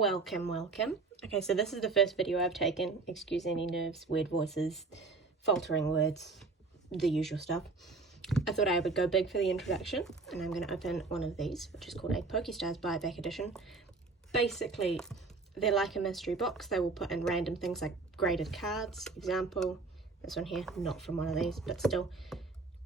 Welcome. Okay, so this is the first video I've taken. Excuse any nerves, weird voices, faltering words, the usual stuff. I thought I would go big for the introduction, and I'm going to open one of these, which is called a Pokestars Buyback Edition. Basically, they're like a mystery box. They will put in random things like graded cards. Example, this one here, not from one of these, but still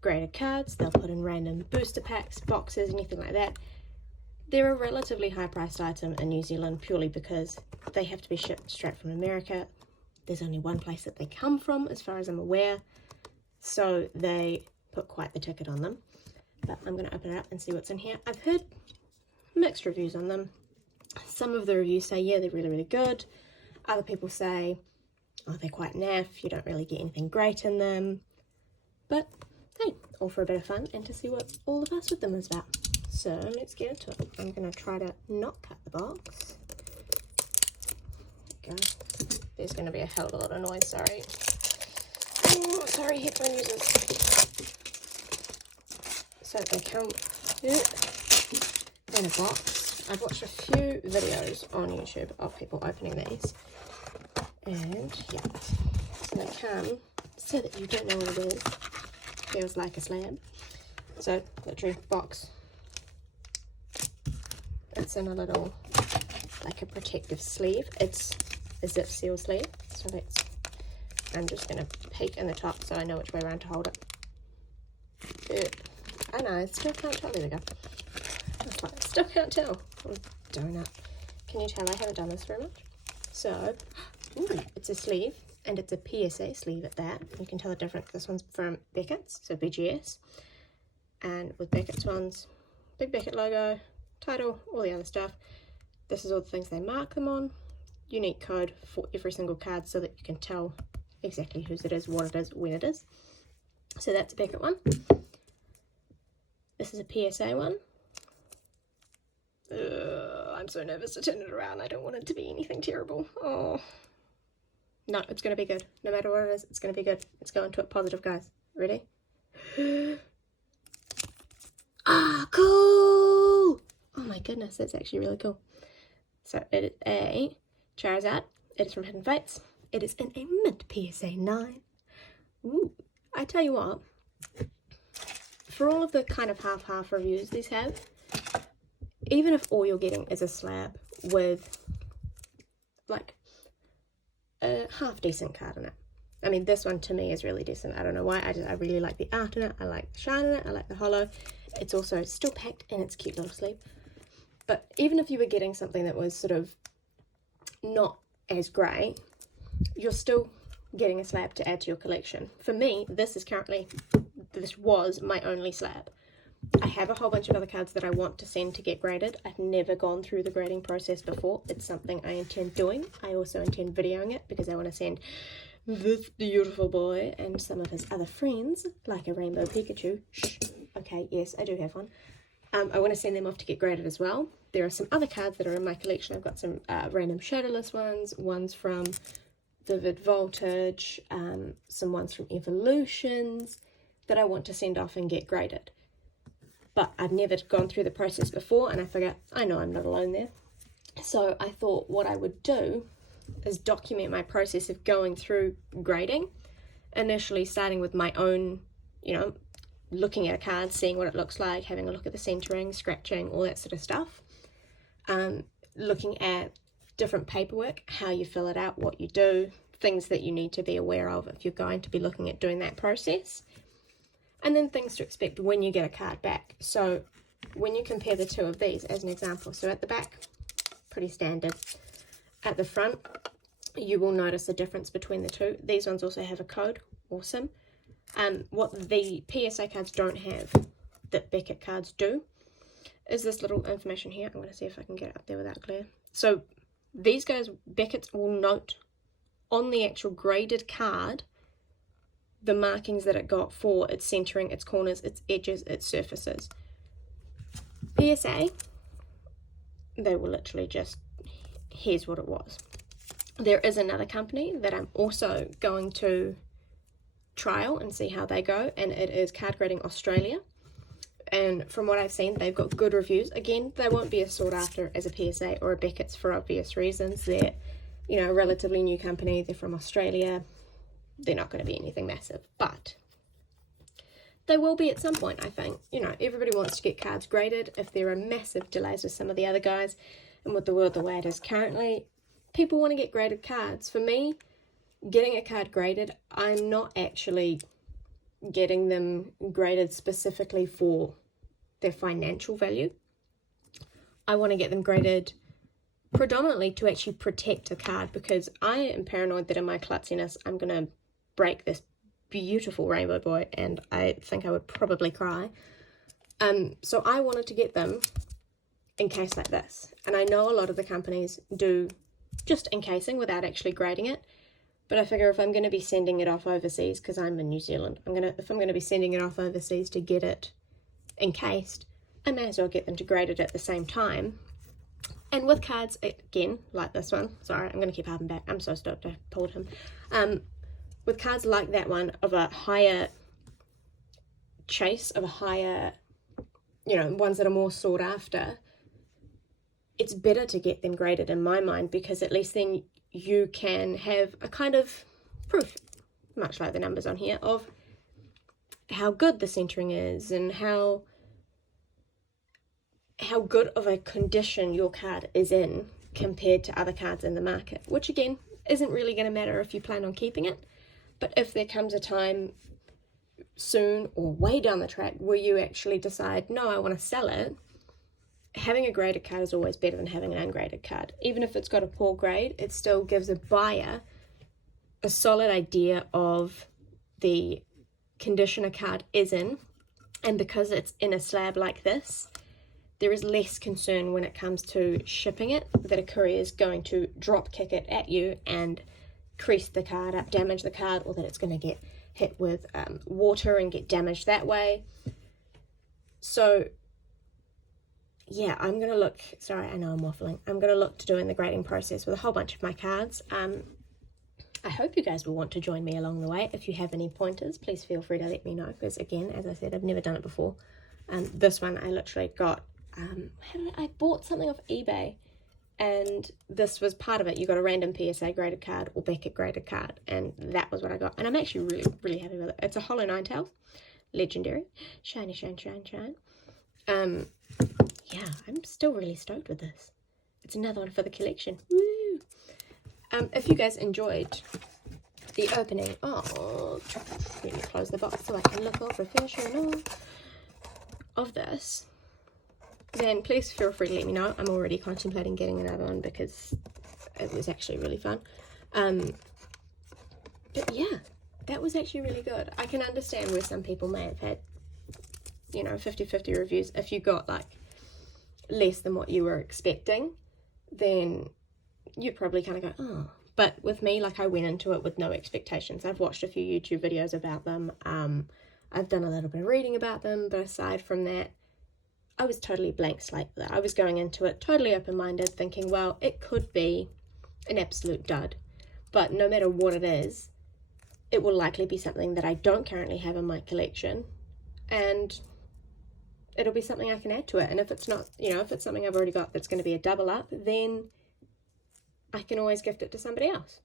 graded cards. They'll put in random booster packs, boxes, anything like that. They're a relatively high-priced item in New Zealand purely because they have to be shipped straight from America. There's only one place that they come from, as far as I'm aware, so they put quite the ticket on them. But I'm going to open it up and see what's in here. I've heard mixed reviews on them. Some of the reviews say, yeah, they're really, really good. Other people say, oh, they're quite naff, you don't really get anything great in them. But, hey, all for a bit of fun and to see what all the fuss with them is about. So let's get into it. I'm going to try to not cut the box. There we go. There's going to be a hell of a lot of noise, sorry. Oh, sorry, headphone users. So they come in a box. I've watched a few videos on YouTube of people opening these. And yeah, so they come so that you don't know what it is. Feels like a slab. So, literally, box. It's in a little, like a protective sleeve. It's a zip seal sleeve. So I'm just going to peek in the top so I know which way around to hold it. I know, I still can't tell. There we go. Still can't tell. Oh, donut. Can you tell I haven't done this very much? So, it's a sleeve, and it's a PSA sleeve at that. You can tell the difference. This one's from Beckett's, so BGS. And with Beckett's ones, big Beckett logo, title, all the other stuff. This is all the things they mark them on. Unique code for every single card so that you can tell exactly whose it is, what it is, when it is. So that's a Beckett one. This is a PSA one. I'm so nervous to turn it around. I don't want it to be anything terrible. Oh. No, it's going to be good. No matter what it is, it's going to be good. It's going to it positive, guys. Ready? Ah, cool! Oh my goodness, that's actually really cool. So it is a Charizard. It is from Hidden Fates. It is in a mint PSA 9. Ooh, I tell you what, for all of the kind of half-half reviews these have, even if all you're getting is a slab with like a half-decent card in it. I mean, this one to me is really decent. I don't know why. I really like the art in it. I like the shine in it. I like the holo. It's also still packed in its cute little sleeve. But even if you were getting something that was sort of not as great, you're still getting a slab to add to your collection. For me, this was my only slab. I have a whole bunch of other cards that I want to send to get graded. I've never gone through the grading process before. It's something I intend doing. I also intend videoing it because I want to send this beautiful boy and some of his other friends, like a Rainbow Pikachu. Shh. Okay, yes, I do have one. I want to send them off to get graded as well. There are some other cards that are in my collection. I've got some random shadowless ones from Vivid Voltage, some ones from Evolutions that I want to send off and get graded. But I've never gone through the process before, and I figured, I know I'm not alone there. So I thought what I would do is document my process of going through grading, initially starting with my own, looking at a card, seeing what it looks like, having a look at the centering, scratching, all that sort of stuff. Looking at different paperwork, how you fill it out, what you do, things that you need to be aware of if you're going to be looking at doing that process. And then things to expect when you get a card back. So when you compare the two of these as an example, so at the back, pretty standard. At the front, you will notice the difference between the two. These ones also have a code, awesome. What the PSA cards don't have, that Beckett cards do, is this little information here. I'm going to see if I can get it up there without glare. So these guys, Beckett's will note on the actual graded card the markings that it got for its centering, its corners, its edges, its surfaces. PSA, they will literally just, here's what it was. There is another company that I'm also going to trial and see how they go, and it is Card Grading Australia. and from what I've seen, they've got good reviews. Again, they won't be as sought after as a PSA or a Beckett's for obvious reasons. They're, you know, a relatively new company. They're from Australia. They're not going to be anything massive, but they will be at some point, I think. You know, everybody wants to get cards graded. If there are massive delays with some of the other guys, and with the world the way it is currently, people want to get graded cards. For me, getting a card graded, I'm not actually getting them graded specifically for their financial value. I want to get them graded predominantly to actually protect a card, because I am paranoid that in my klutziness I'm going to break this beautiful rainbow boy, and I think I would probably cry. So I wanted to get them encased like this, and I know a lot of the companies do just encasing without actually grading it, but I figure if I'm going to be sending it off overseas, because I'm in New Zealand, if I'm going to be sending it off overseas to get it encased, I may as well get them to grade it at the same time. And with cards, again, like this one, sorry, I'm going to keep harping back, I'm so stoked I pulled him. With cards like that one, of a higher chase, of a higher, you know, ones that are more sought after, it's better to get them graded in my mind, because at least then you can have a kind of proof, much like the numbers on here, of how good the centering is and how good of a condition your card is in compared to other cards in the market, which again isn't really going to matter if you plan on keeping it. But if there comes a time soon or way down the track where you actually decide, no, I want to sell it, having a graded card is always better than having an ungraded card. Even if it's got a poor grade, it still gives a buyer a solid idea of the condition a card is in, and because it's in a slab like this, there is less concern when it comes to shipping it that a courier is going to drop kick it at you and crease the card up, damage the card, or that it's going to get hit with water and get damaged that way. So yeah, I'm going to look, sorry, I know I'm waffling, I'm going to look to doing the grading process with a whole bunch of my cards. I hope you guys will want to join me along the way. If you have any pointers, please feel free to let me know, because again, as I said, I've never done it before. This one I literally got, I bought something off eBay, and this was part of it. You got a random PSA graded card or Beckett graded card, and that was what I got, and I'm actually really, really happy with it. It's a Hollow Ninetales, legendary, shiny, shine, shine, shine. Yeah, I'm still really stoked with this. It's another one for the collection. Woo! If you guys enjoyed the opening, let me close the box so I can look all professional, of this, then please feel free to let me know. I'm already contemplating getting another one because it was actually really fun. But yeah, that was actually really good. I can understand where some people may have had, you know, 50-50 reviews. If you got like less than what you were expecting, then you probably kind of go, oh. But with me, like, I went into it with no expectations. I've watched a few YouTube videos about them. I've done a little bit of reading about them, but aside from that, I was totally blank slate with it. I was going into it totally open-minded, thinking, well, it could be an absolute dud, but no matter what it is, it will likely be something that I don't currently have in my collection, and it'll be something I can add to it. And if it's not, you know, if it's something I've already got that's going to be a double up, then I can always gift it to somebody else.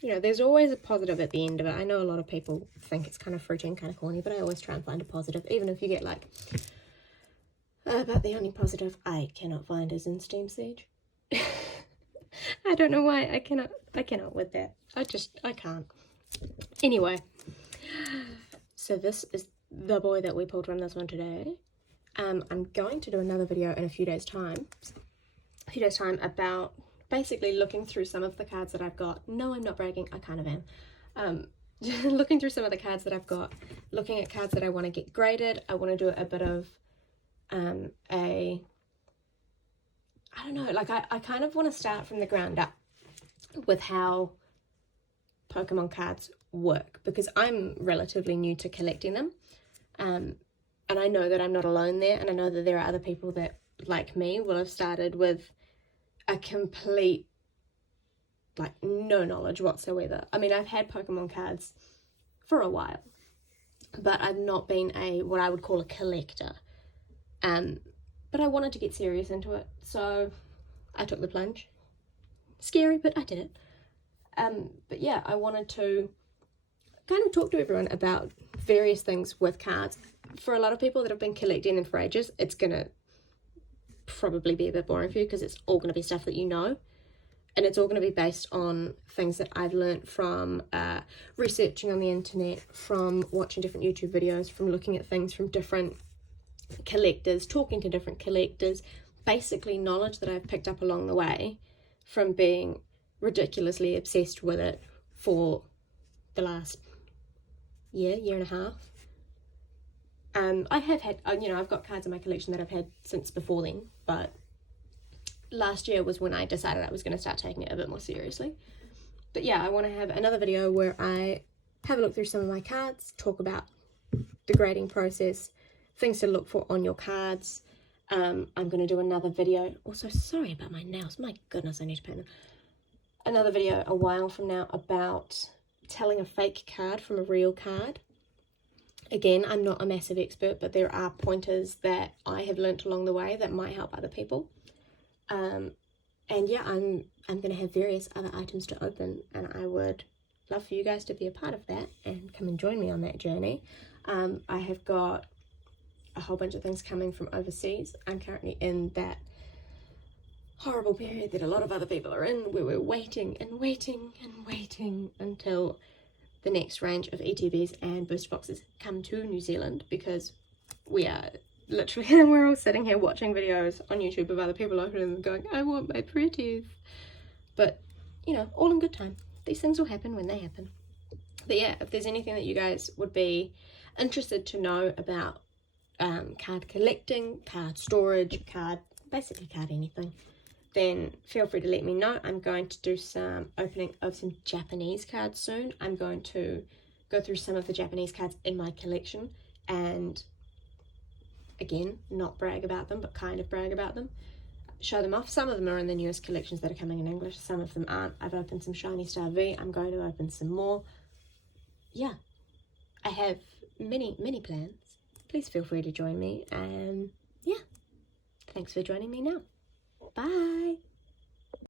You know, there's always a positive at the end of it. I know a lot of people think it's kind of fruity and kind of corny, but I always try and find a positive, even if you get like, about the only positive I cannot find is in Steam Siege. I don't know why, I cannot with that. I can't. Anyway, so this is the boy that we pulled from this one today. I'm going to do another video in a few days time about basically looking through some of the cards that I've got. No, I'm not bragging, I kind of am. Looking through some of the cards that I've got, looking at cards that I want to get graded. I want to do a bit of I don't know, like I kind of want to start from the ground up with how Pokemon cards work, because I'm relatively new to collecting them, and I know that I'm not alone there, and I know that there are other people that, like me, will have started with a complete, like, no knowledge whatsoever. I mean, I've had Pokemon cards for a while, but I've not been what I would call a collector. But I wanted to get serious into it, so I took the plunge. Scary, but I did it. But yeah, I wanted to kind of talk to everyone about various things with cards. For a lot of people that have been collecting them for ages, it's gonna probably be a bit boring for you because it's all gonna be stuff that you know, and it's all gonna be based on things that I've learned from researching on the internet, from watching different YouTube videos, from looking at things from different collectors, talking to different collectors, basically knowledge that I've picked up along the way from being ridiculously obsessed with it for the last year and a half. I have had, I've got cards in my collection that I've had since before then, but last year was when I decided I was going to start taking it a bit more seriously. But yeah, I want to have another video where I have a look through some of my cards, talk about the grading process, things to look for on your cards. I'm going to do another video. Also, sorry about my nails. My goodness, I need to paint them. Another video a while from now about telling a fake card from a real card. Again, I'm not a massive expert, but there are pointers that I have learnt along the way that might help other people. And yeah, I'm going to have various other items to open, and I would love for you guys to be a part of that and come and join me on that journey. I have got a whole bunch of things coming from overseas. I'm currently in that horrible period that a lot of other people are in, where we're waiting and waiting and waiting until the next range of ETBs and booster boxes come to New Zealand, because we are literally, we're all sitting here watching videos on YouTube of other people opening them going, I want my pretties. But, all in good time. These things will happen when they happen. But yeah, if there's anything that you guys would be interested to know about card collecting, card storage, basically card anything, then feel free to let me know. I'm going to do some opening of some Japanese cards soon. I'm going to go through some of the Japanese cards in my collection and, again, not brag about them, but kind of brag about them. Show them off. Some of them are in the newest collections that are coming in English. Some of them aren't. I've opened some Shiny Star V. I'm going to open some more. Yeah, I have many, many plans. Please feel free to join me. And yeah, thanks for joining me now. Bye.